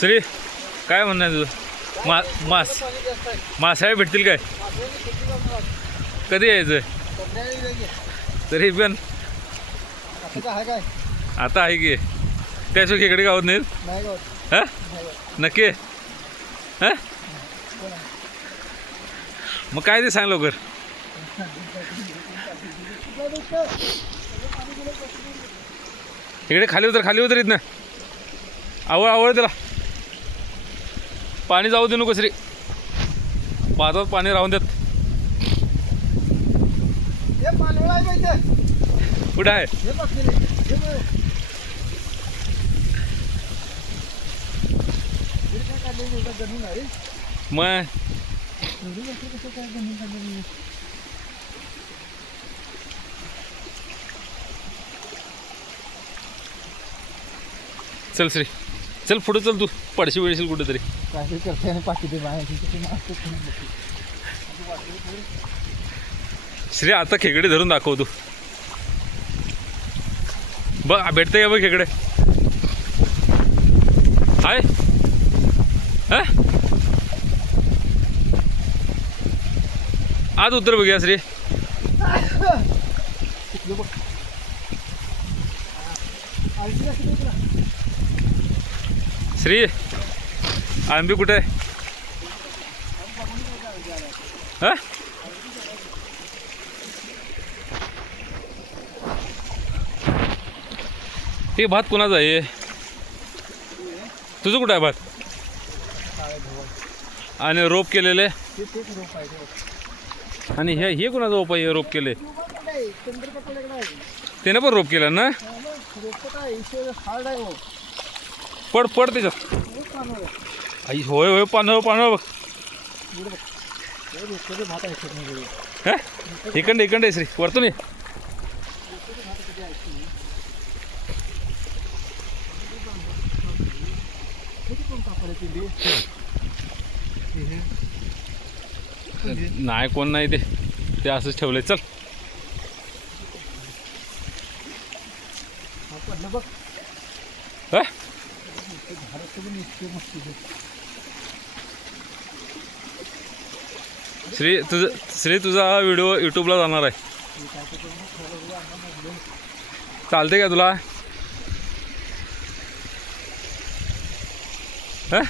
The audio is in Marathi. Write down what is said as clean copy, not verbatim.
श्री काय म्हणणं आहे तुझं? मासाळे भेटतील काय? कधी यायचं? तरी पण आता आहे की त्याशिवाय खेकडे गावत नाहीत. हां नक्की हां मग काय ते सांग लवकर. इकडे खाली उतर इथनं. आवळ त्याला पाणी जाऊ दे नको श्री. पाजात पाणी राहून देत. कुठं आहे? मग चल श्री चल पुढे चल. तू पडशी वेळशील कुठेतरी. श्री आता खेकडे धरून दाखव तू. बघ भेटते का बघ खेकडे. हाय हा आज उतर बघूया श्री. श्री आंबी कुठे आहे? हा हे भात कोणाचा आहे? तुझं कुठं आहे भात? आणि रोप केलेले आणि हे कोणाचा रोप आहे? रोप केले त्याने पण रोप केलं ना. पड त्याच्यात. आई होय पानं बघ. इकडे श्री वरतून ये. नाही कोण नाही ते असंच ठेवलंय. चल श्री तुझा व्हिडिओ यूट्यूबला जाणार आहे. चालते का तुला? हा